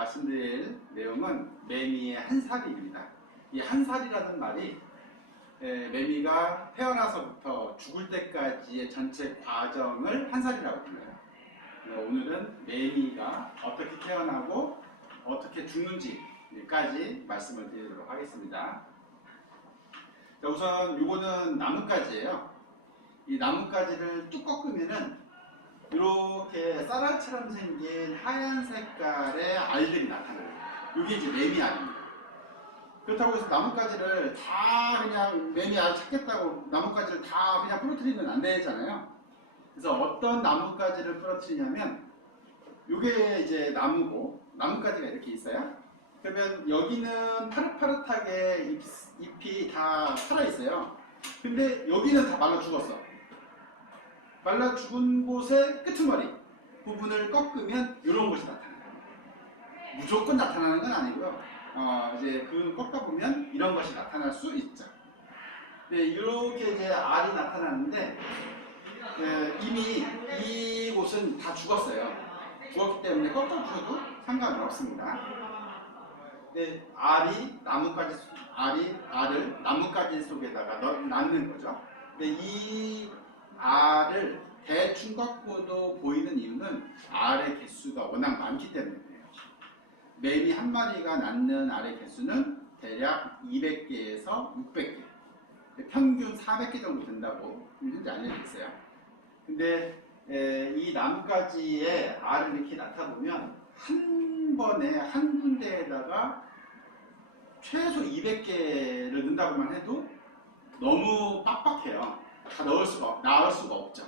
말씀드릴 내용은 매미의 한살이입니다. 이 한살이라는 말이 매미가 태어나서부터 죽을 때까지의 전체 과정을 한살이라고 불러요. 오늘은 매미가 어떻게 태어나고 어떻게 죽는지까지 말씀을 드리도록 하겠습니다. 자, 우선 이거는 나뭇가지예요. 이 나뭇가지를 뚝 꺾으면은 이렇게 쌀알처럼 생긴 하얀 색깔의 알들이 나타나요. 이게 이제 매미 알입니다. 그렇다고 해서 나뭇가지를 다 그냥 매미 알 찾겠다고 나뭇가지를 다 그냥 부러뜨리면 안 되잖아요. 그래서 어떤 나뭇가지를 부러뜨리냐면 이게 이제 나무고 나뭇가지가 이렇게 있어요. 그러면 여기는 파릇파릇하게 잎이 다 살아있어요. 근데 여기는 다 말라 죽었어. 말라 죽은 곳의 끄트머리 부분을 꺾으면 이런 것이 나타나요. 무조건 나타나는 건 아니고요. 이제 그 꺾다 보면 이런 것이 나타날 수 있죠. 네, 이렇게 이제 알이 나타나는데 이미 이곳은 다 죽었어요. 죽었기 때문에 꺾어줘도 상관은 없습니다. 네, 알을 나뭇가지 속에다가 낳는 거죠. 근데 이 알을 대충 꺾고도 보이는 이유는 알의 개수가 워낙 많기 때문이에요. 매미 한 마리가 낳는 알의 개수는 대략 200개에서 600개, 평균 400개 정도 된다고 현재 알려져 있어요. 근데 이 나뭇가지에 알을 이렇게 낳다 보면 한 번에 한 군데에다가 최소 200개를 넣는다고만 해도 너무 빡빡해요. 다 낳을 수가 없죠.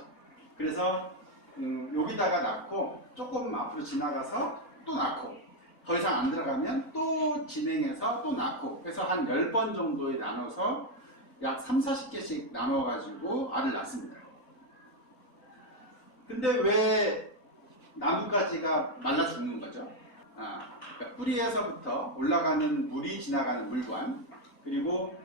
그래서 여기다가 낳고 조금 앞으로 지나가서 또 낳고 더 이상 안 들어가면 또 진행해서 또 낳고 그래서 한 10번 정도에 나눠서 약 30-40개씩 나눠가지고 알을 낳습니다. 근데 왜 나뭇가지가 말라 죽는 거죠? 그러니까 뿌리에서부터 올라가는 물이 지나가는 물관, 그리고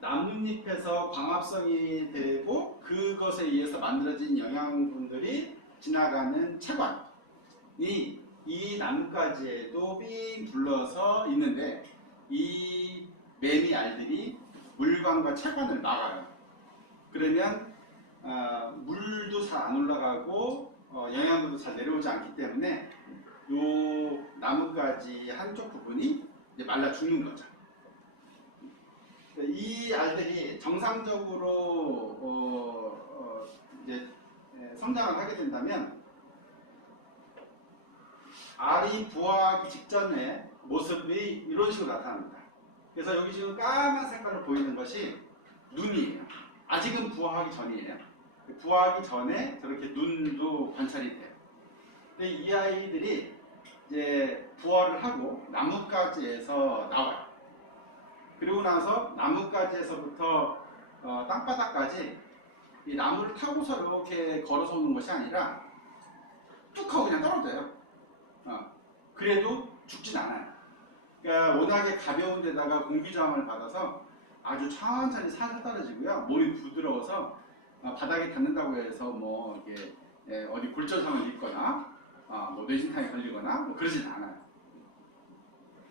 나뭇잎에서 광합성이 되고 그것에 의해서 만들어진 영양분들이 지나가는 체관이 이 나뭇가지에도 삥 둘러서 있는데 이 매미 알들이 물관과 체관을 막아요. 그러면 물도 잘 안 올라가고 영양분도 잘 내려오지 않기 때문에 이 나뭇가지 한쪽 부분이 이제 말라 죽는 거죠. 이 알들이 정상적으로 이제 성장을 하게 된다면 알이 부화하기 직전의 모습이 이런 식으로 나타납니다. 그래서 여기 지금 까만 색깔로 보이는 것이 눈이에요. 아직은 부화하기 전이에요. 부화하기 전에 저렇게 눈도 관찰이 돼요. 근데 이 아이들이 이제 부화를 하고 나뭇가지에서 나와요. 그리고 나서 나뭇가지에서부터 땅바닥까지 이 나무를 타고서 이렇게 걸어서 오는 것이 아니라 뚝 하고 그냥 떨어져요. 그래도 죽진 않아요. 그러니까 워낙에 가벼운 데다가 공기저항을 받아서 아주 천천히 살살 떨어지고요. 몸이 부드러워서 바닥에 닿는다고 해서 뭐 이게 어디 골절상을 입거나 뭐 뇌진탕에 걸리거나 뭐 그러진 않아요.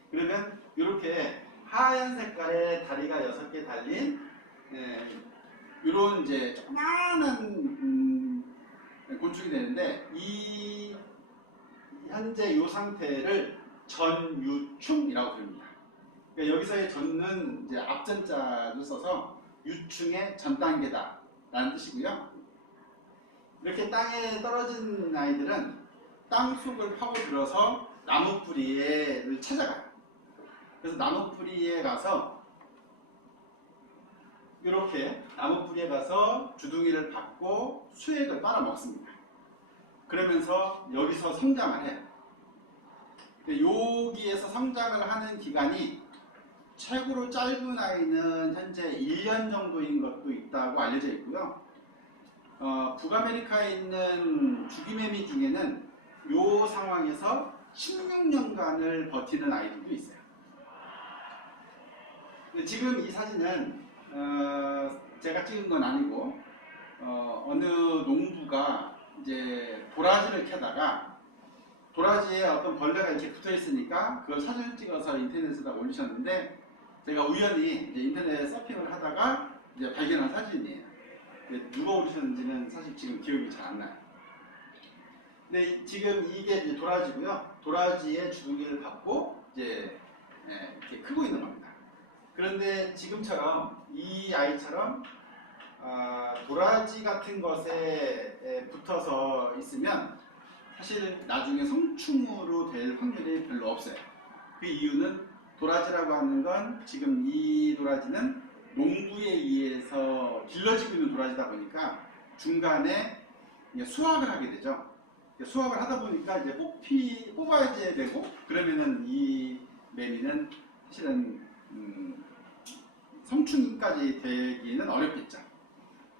그러면 이렇게 하얀 색깔의 다리가 6개 달린 이런 이제 조그마한 곤충이 되는데 이 현재 이 상태를 전유충이라고 부릅니다. 그러니까 여기서의 전은 이제 앞전자를 써서 유충의 전 단계다 라는 뜻이고요. 이렇게 땅에 떨어진 아이들은 땅 속을 파고들어서 나무 뿌리를 찾아가요. 그래서 나무 뿌리에 가서 이렇게 나무 뿌리에 가서 주둥이를 받고 수액을 빨아먹습니다. 그러면서 여기서 성장을 해요. 여기에서 성장을 하는 기간이 최고로 짧은 아이는 현재 1년 정도인 것도 있다고 알려져 있고요. 북아메리카에 있는 주기매미 중에는 이 상황에서 16년간을 버티는 아이들도 있어요. 지금 이 사진은 제가 찍은 건 아니고 어느 농부가 이제 도라지를 캐다가 도라지에 어떤 벌레가 이렇게 붙어 있으니까 그걸 사진을 찍어서 인터넷에다 올리셨는데 제가 우연히 이제 인터넷 서핑을 하다가 이제 발견한 사진이에요. 누가 올리셨는지는 사실 지금 기억이 잘 안 나요. 근데 지금 이게 이제 도라지고요. 도라지의 주둥이를 받고 이제 이렇게 크고 있는 겁니다. 그런데 지금처럼 이 아이처럼 도라지 같은 것에 붙어서 있으면 사실 나중에 성충으로 될 확률이 별로 없어요. 그 이유는 도라지라고 하는 건 지금 이 도라지는 농부에 의해서 길러지고 있는 도라지다 보니까 중간에 수확을 하게 되죠. 수확을 하다 보니까 이제 뽑아야 되고 그러면은 이 매미는 사실은 성충까지 되기는 어렵겠죠.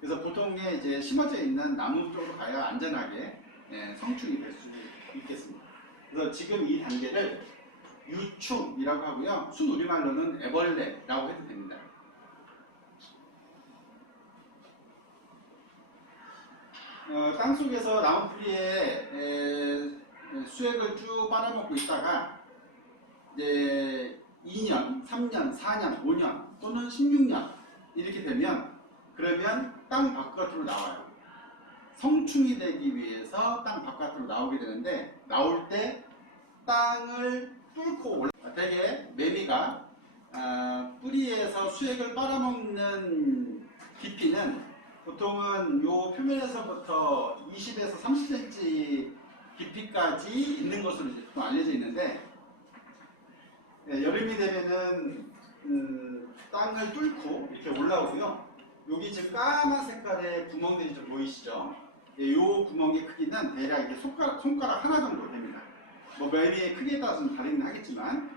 그래서 보통에 이제 심어져 있는 나무 쪽으로 가야 안전하게 성충이 될 수 있겠습니다. 그래서 지금 이 단계를 유충이라고 하고요. 순우리말로는 애벌레라고 해도 됩니다. 땅속에서 나무뿌리에 수액을 쭉 빨아먹고 있다가 이제 2년, 3년, 4년, 5년 또는 16년 이렇게 되면 그러면 땅 바깥으로 나와요. 성충이 되기 위해서 땅 바깥으로 나오게 되는데 나올 때 땅을 뚫고 대개 매미가 뿌리에서 수액을 빨아먹는 깊이는 보통은 요 표면에서부터 20에서 30cm 깊이까지 있는 것으로 이제 보통 알려져 있는데 여름이 되면은 땅을 뚫고 이렇게 올라오고요. 여기 지금 까만 색깔의 구멍들이 좀 보이시죠? 요 구멍의 크기는 대략 이렇게 손가락 하나 정도 됩니다. 뭐 매미의 크기에 따라서는 다르긴 하겠지만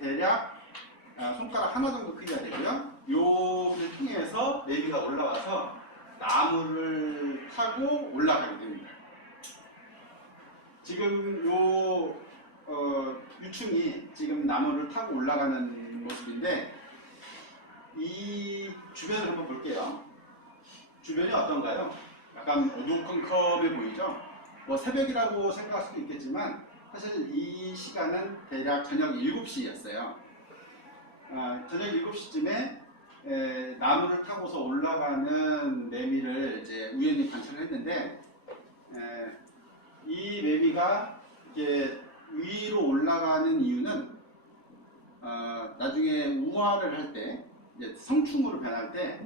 대략 손가락 하나 정도 크기가 되고요. 요를 통해서 매미가 올라와서 나무를 타고 올라가게 됩니다. 지금 요 유충이 지금 나무를 타고 올라가는 모습인데 이 주변을 한번 볼게요. 주변이 어떤가요? 약간 어두컴컴해 보이죠? 뭐 새벽이라고 생각할 수도 있겠지만 사실 이 시간은 대략 저녁 7시였어요. 저녁 7시쯤에 나무를 타고서 올라가는 매미를 이제 우연히 관찰을 했는데 이 매미가 이렇게 위로 올라가는 이유는 나중에 우화를 할 때 성충으로 변할 때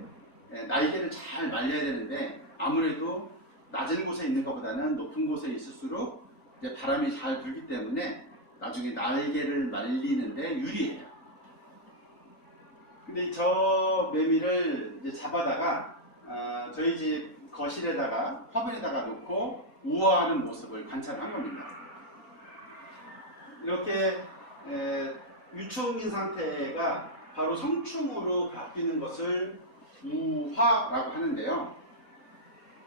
날개를 잘 말려야 되는데 아무래도 낮은 곳에 있는 것보다는 높은 곳에 있을수록 이제 바람이 잘 불기 때문에 나중에 날개를 말리는데 유리해요. 근데 저 매미를 이제 잡아다가 저희 집 거실에다가 화분에다가 놓고 우아하는 모습을 관찰한 겁니다. 이렇게 유충인 상태가 바로 성충으로 바뀌는 것을 우화라고 하는데요.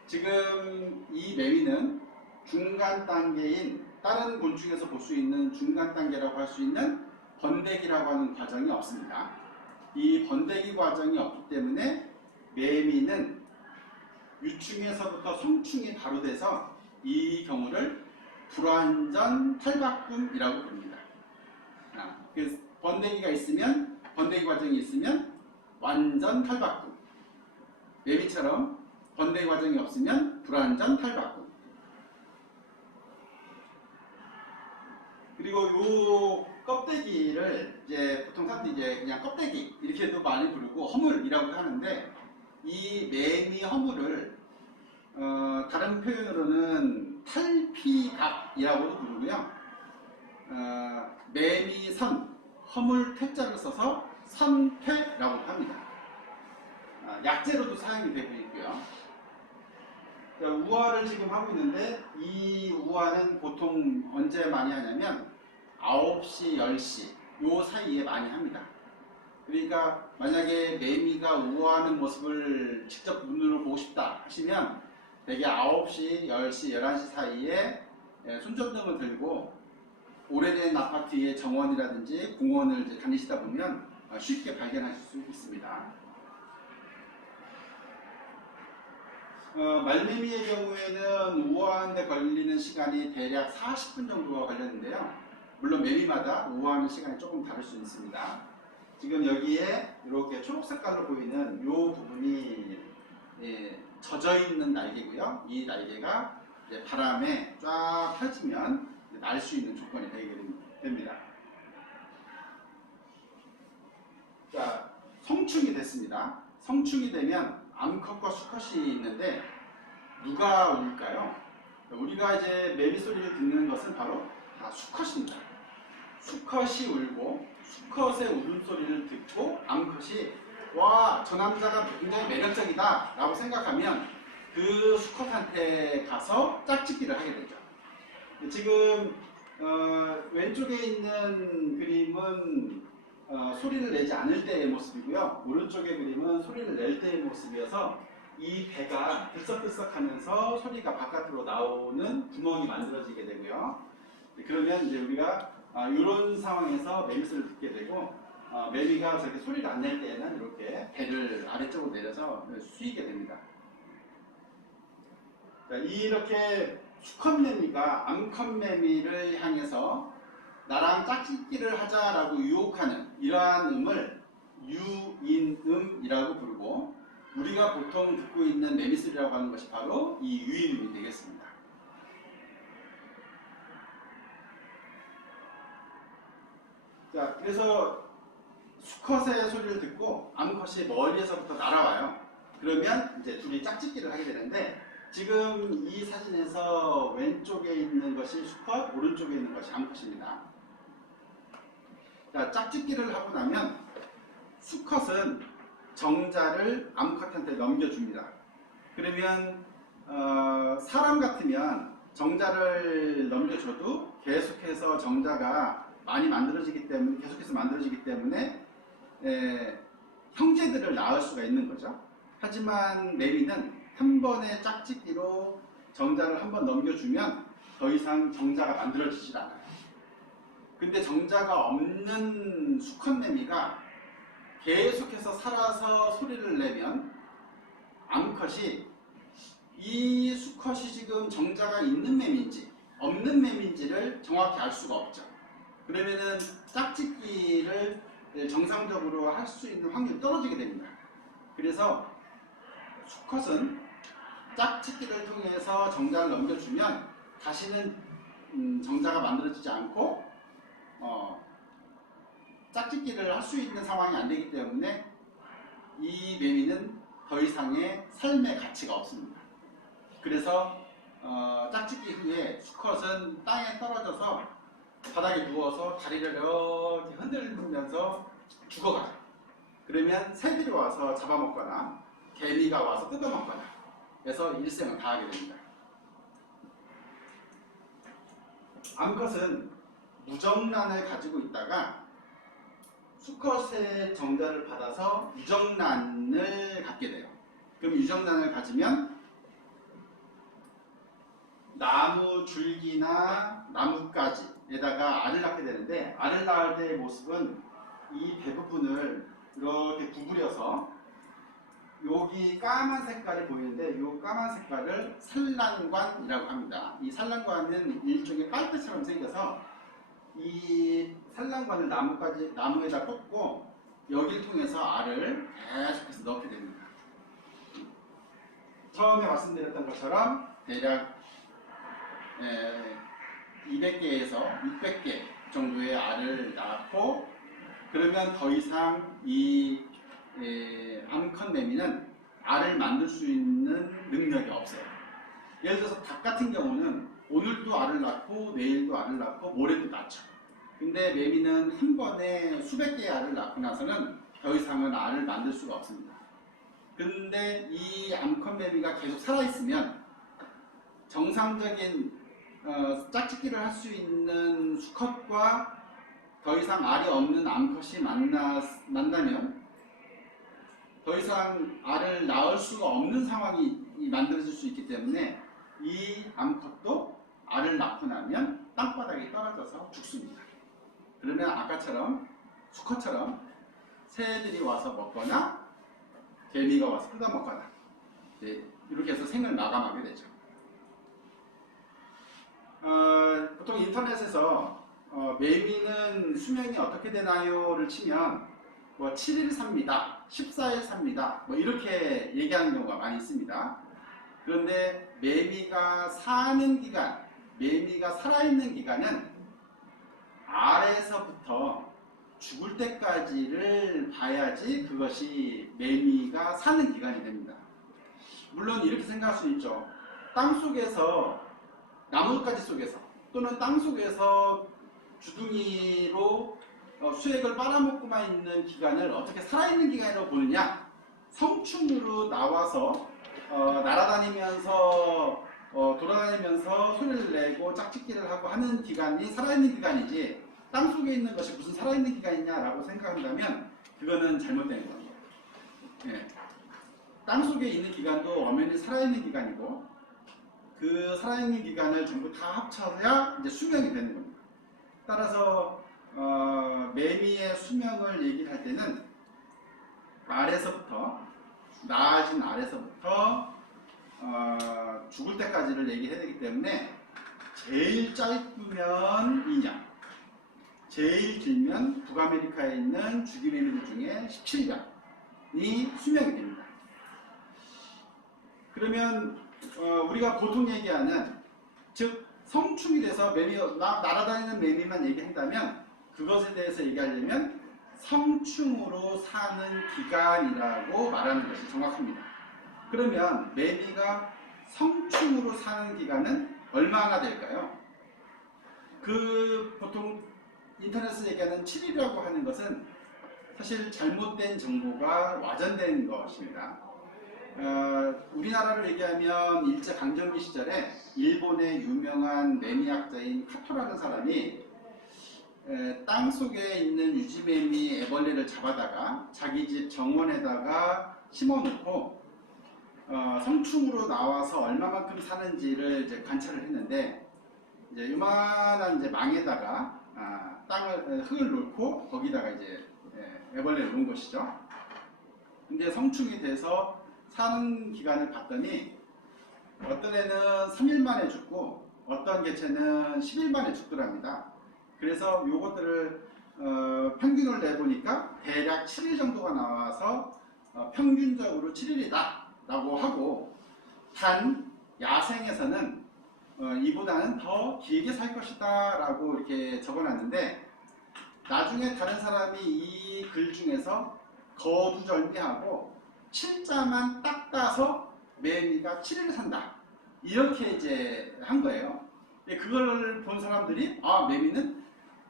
지금 이 매미는 중간 단계인 다른 곤충에서 볼 수 있는 중간 단계라고 할 수 있는 번데기라고 하는 과정이 없습니다. 이 번데기 과정이 없기 때문에 매미는 유충에서부터 성충이 바로 돼서 이 경우를 불완전 탈바꿈이라고 부릅니다. 그래서 번데기가 있으면 번데기 과정이 있으면 완전 탈바꿈. 매미처럼 번데기 과정이 없으면 불완전 탈바꿈. 그리고 요 껍데기를 이제 보통 사람들이 이제 그냥 껍데기 이렇게도 많이 부르고 허물이라고 하는데 이 매미 허물을 다른 표현으로는 탈피각이라고도 부르고요. 매미선 허물 퇴자를 써서 선퇴라고 합니다. 약재로도 사용이 되고 있고요. 우화를 지금 하고 있는데 이 우화는 보통 언제 많이 하냐면 9시, 10시 요 사이에 많이 합니다. 그러니까 만약에 매미가 우화하는 모습을 직접 눈으로 보고 싶다 하시면 대개 9시, 10시, 11시 사이에 손전등을 들고 오래된 아파트의 정원이라든지 공원을 이제 다니시다 보면 쉽게 발견하실 수 있습니다. 말매미의 경우에는 우아하는데 걸리는 시간이 대략 40분 정도가 걸렸는데요. 물론 매미마다 우아하는 시간이 조금 다를 수 있습니다. 지금 여기에 이렇게 초록 색깔로 보이는 이 부분이 젖어 있는 날개고요. 이 날개가 이제 바람에 쫙 펴지면 날 수 있는 조건이 되게 됩니다. 자, 성충이 됐습니다. 성충이 되면 암컷과 수컷이 있는데 누가 울까요? 우리가 이제 매미 소리를 듣는 것은 바로 다 수컷입니다. 수컷이 울고 수컷의 울음소리를 듣고 암컷이 와, 저 남자가 굉장히 매력적이다 라고 생각하면 그 수컷한테 가서 짝짓기를 하게 되죠. 지금 왼쪽에 있는 그림은 소리를 내지 않을 때의 모습이고요. 오른쪽의 그림은 소리를 낼 때의 모습이어서 이 배가 들썩들썩 하면서 소리가 바깥으로 나오는 구멍이 만들어지게 되고요. 그러면 이제 우리가 이런 상황에서 매미 소리를 듣게 되고 매미가 저렇게 소리를 안 낼 때에는 이렇게 배를 아래쪽으로 내려서 수이게 됩니다. 자, 이렇게 수컷 매미가 암컷 매미를 향해서 나랑 짝짓기를 하자라고 유혹하는 이러한 음을 유인음이라고 부르고 우리가 보통 듣고 있는 매미소리라고 하는 것이 바로 이 유인음이 되겠습니다. 자, 그래서 수컷의 소리를 듣고 암컷이 멀리에서부터 날아와요. 그러면 이제 둘이 짝짓기를 하게 되는데 지금 이 사진에서 왼쪽에 있는 것이 수컷, 오른쪽에 있는 것이 암컷입니다. 자, 짝짓기를 하고 나면 수컷은 정자를 암컷한테 넘겨줍니다. 그러면 사람 같으면 정자를 넘겨줘도 계속해서 정자가 많이 만들어지기 때문에 계속해서 만들어지기 때문에 형제들을 낳을 수가 있는 거죠. 하지만 매미는 한 번의 짝짓기로 정자를 한 번 넘겨주면 더 이상 정자가 만들어지질 않아요. 근데 정자가 없는 수컷 매미가 계속해서 살아서 소리를 내면 암컷이 이 수컷이 지금 정자가 있는 매미인지 없는 매미인지를 정확히 알 수가 없죠. 그러면은 짝짓기를 정상적으로 할 수 있는 확률이 떨어지게 됩니다. 그래서 수컷은 짝짓기를 통해서 정자를 넘겨주면 다시는 정자가 만들어지지 않고 짝짓기를 할 수 있는 상황이 안 되기 때문에 이 매미는 더 이상의 삶의 가치가 없습니다. 그래서 짝짓기 후에 수컷은 땅에 떨어져서 바닥에 누워서 다리를 이렇게 흔들면서 죽어가요. 그러면 새들이 와서 잡아먹거나 개미가 와서 뜯어먹거나 해서 일생을 다하게 됩니다. 암컷은 무정란을 가지고 있다가 수컷의 정자를 받아서 유정란을 갖게 돼요. 그럼 유정란을 가지면 나무 줄기나 나뭇가지에다가 알을 낳게 되는데 알을 낳을 때의 모습은 이 배 부분을 이렇게 구부려서 여기 까만 색깔이 보이는데 이 까만 색깔을 산란관이라고 합니다. 이 산란관은 일종의 빨대처럼 생겨서 이 산란관을 나무에다 꽂고 여기를 통해서 알을 계속해서 넣게 됩니다. 처음에 말씀드렸던 것처럼 대략 200개에서 600개 정도의 알을 낳고 그러면 더 이상 이 암컷 매미는 알을 만들 수 있는 능력이 없어요. 예를 들어서 닭 같은 경우는 오늘도 알을 낳고 내일도 알을 낳고 모레도 낳죠. 근데 매미는 한 번에 수백 개의 알을 낳고 나서는 더 이상은 알을 만들 수가 없습니다. 근데 이 암컷 매미가 계속 살아있으면 정상적인 짝짓기를 할 수 있는 수컷과 더 이상 알이 없는 암컷이 만나면 더 이상 알을 낳을 수가 없는 상황이 만들어질 수 있기 때문에 이 암컷도 알을 낳고 나면 땅바닥에 떨어져서 죽습니다. 그러면 아까처럼 수컷처럼 새들이 와서 먹거나 개미가 와서 뜯어먹거나 이렇게 해서 생을 마감하게 되죠. 보통 인터넷에서 매미는 수명이 어떻게 되나요를 치면 뭐 7일 삽니다, 14일 삽니다, 뭐 이렇게 얘기하는 경우가 많이 있습니다. 그런데 매미가 사는 기간, 매미가 살아있는 기간은 알에서부터 죽을 때까지를 봐야지 그것이 매미가 사는 기간이 됩니다. 물론 이렇게 생각할 수 있죠. 땅속에서, 나뭇가지 속에서 또는 땅속에서 주둥이로 수액을 빨아먹고만 있는 기간을 어떻게 살아있는 기간이라고 보느냐? 성충으로 나와서 날아다니면서 돌아다니면서 소리를 내고 짝짓기를 하고 하는 기간이 살아있는 기간이지, 땅속에 있는 것이 무슨 살아있는 기간이냐라고 생각한다면 그거는 잘못된 겁니다. 예. 땅속에 있는 기간도 엄연히 살아있는 기간이고, 그 살아있는 기간을 전부 다 합쳐야 이제 수명이 되는 겁니다. 따라서 매미의 수명을 얘기할 때는 알에서부터, 나아진 알에서부터 죽을 때까지를 얘기해야 되기 때문에 제일 짧으면 2년, 제일 길면 북아메리카에 있는 주기매미들 중에 17년이 수명이 됩니다. 그러면 우리가 보통 얘기하는, 즉 성충이 돼서 매미, 날아다니는 매미만 얘기한다면 그것에 대해서 얘기하려면 성충으로 사는 기간이라고 말하는 것이 정확합니다. 그러면 매미가 성충으로 사는 기간은 얼마나 될까요? 보통 인터넷에서 얘기하는 7일이라고 하는 것은 사실 잘못된 정보가 와전된 것입니다. 우리나라를 얘기하면 일제강점기 시절에 일본의 유명한 매미학자인 카토라는 사람이 땅 속에 있는 유지매미 애벌레를 잡아다가 자기 집 정원에다가 심어놓고 성충으로 나와서 얼마만큼 사는지를 이제 관찰을 했는데, 이제 요만한 이제 망에다가 흙을 놓고 거기다가 이제 애벌레를 놓은 것이죠. 근데 성충이 돼서 사는 기간을 봤더니 어떤 애는 3일 만에 죽고 어떤 개체는 10일 만에 죽더랍니다. 그래서 요것들을 평균을 내보니까 대략 7일 정도가 나와서 평균적으로 7일이다 라고 하고, 단 야생에서는 이보다는 더 길게 살 것이다 라고 이렇게 적어놨는데, 나중에 다른 사람이 이 글 중에서 거두절미하고 7자만 딱 따서 매미가 7일을 산다, 이렇게 이제 한 거예요. 그걸 본 사람들이 매미는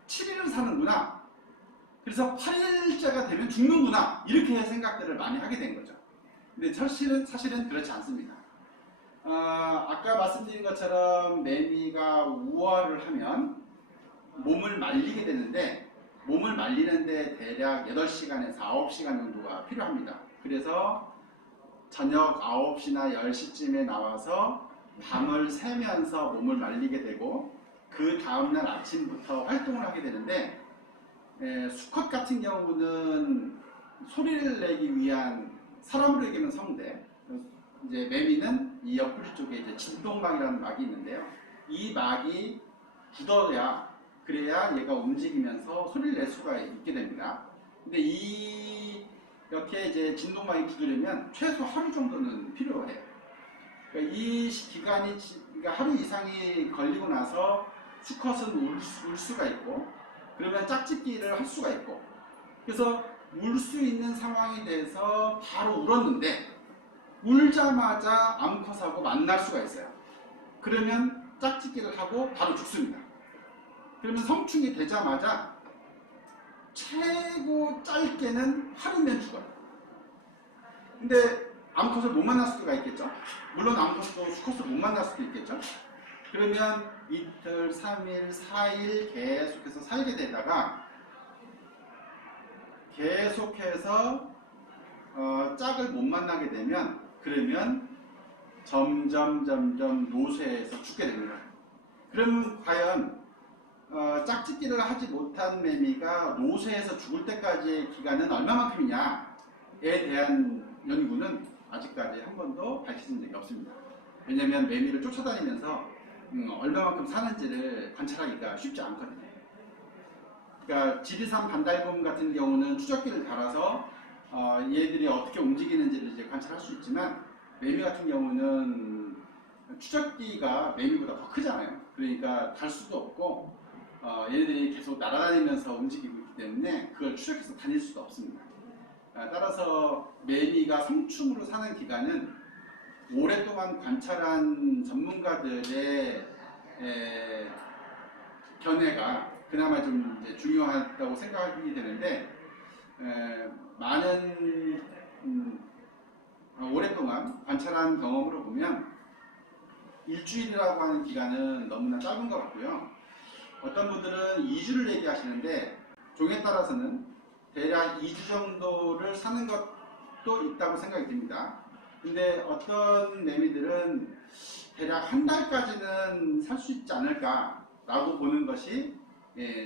7일을 사는구나, 그래서 8일째가 되면 죽는구나, 이렇게 생각들을 많이 하게 된 거죠. 근데 사실은 그렇지 않습니다. 아까 말씀드린 것처럼 매미가 우월을 하면 몸을 말리게 되는데, 몸을 말리는데 대략 8시간에서 9시간 정도가 필요합니다. 그래서 저녁 9시나 10시쯤에 나와서 밤을 새면서 몸을 말리게 되고, 그 다음날 아침부터 활동을 하게 되는데, 수컷 같은 경우는 소리를 내기 위한, 사람으로 얘기하면 성대, 이제 매미는 이 옆구리 쪽에 이제 진동막이라는 막이 있는데요. 이 막이 굳어야, 그래야 얘가 움직이면서 소리를 낼 수가 있게 됩니다. 근데 이렇게 이제 진동막이 굳으려면 최소 하루 정도는 필요해요. 그러니까 이 기간이, 그러니까 하루 이상이 걸리고 나서 수컷은 울 수가 있고, 그러면 짝짓기를 할 수가 있고, 그래서 울 수 있는 상황이 돼서 바로 울었는데 울자마자 암컷하고 만날 수가 있어요. 그러면 짝짓기를 하고 바로 죽습니다. 그러면 성충이 되자마자 최고 짧게는 하루면 죽어요. 근데 암컷을 못 만날 수가 있겠죠. 물론 암컷도 수컷을 못 만날 수도 있겠죠. 그러면 이틀, 3일, 4일 계속해서 살게 되다가 계속해서 짝을 못 만나게 되면, 그러면 점점 노쇠해서 죽게 됩니다. 그러면 과연 짝짓기를 하지 못한 매미가 노쇠해서 죽을 때까지의 기간은 얼마만큼이냐에 대한 연구는 아직까지 한 번도 밝혀진 적이 없습니다. 왜냐하면 매미를 쫓아다니면서 얼마만큼 사는지를 관찰하기가 쉽지 않거든요. 그러니까 지리산 반달곰 같은 경우는 추적기를 달아서 얘들이 어떻게 움직이는지를 이제 관찰할 수 있지만, 매미 같은 경우는 추적기가 매미보다 더 크잖아요. 그러니까 달 수도 없고 얘네들이 계속 날아다니면서 움직이고 있기 때문에 그걸 추적해서 다닐 수도 없습니다. 따라서 매미가 성충으로 사는 기간은 오랫동안 관찰한 전문가들의 견해가 그나마 좀 이제 중요하다고 생각이 되는데, 많은 오랫동안 관찰한 경험으로 보면 일주일이라고 하는 기간은 너무나 짧은 것 같고요. 어떤 분들은 2주를 얘기하시는데, 종에 따라서는 대략 2주 정도를 사는 것도 있다고 생각이 듭니다. 근데 어떤 매미들은 대략 한 달까지는 살 수 있지 않을까라고 보는 것이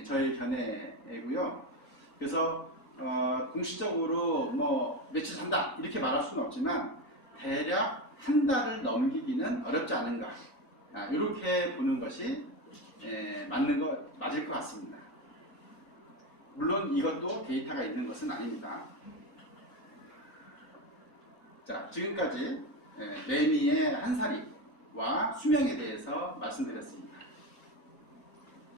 저의 견해이고요. 그래서 공식적으로 뭐 며칠 산다 이렇게 말할 수는 없지만 대략 한 달을 넘기기는 어렵지 않은가, 이렇게 보는 것이 맞을 것 같습니다. 물론 이것도 데이터가 있는 것은 아닙니다. 자, 지금까지 매미의 한사리와 수명에 대해서 말씀드렸습니다.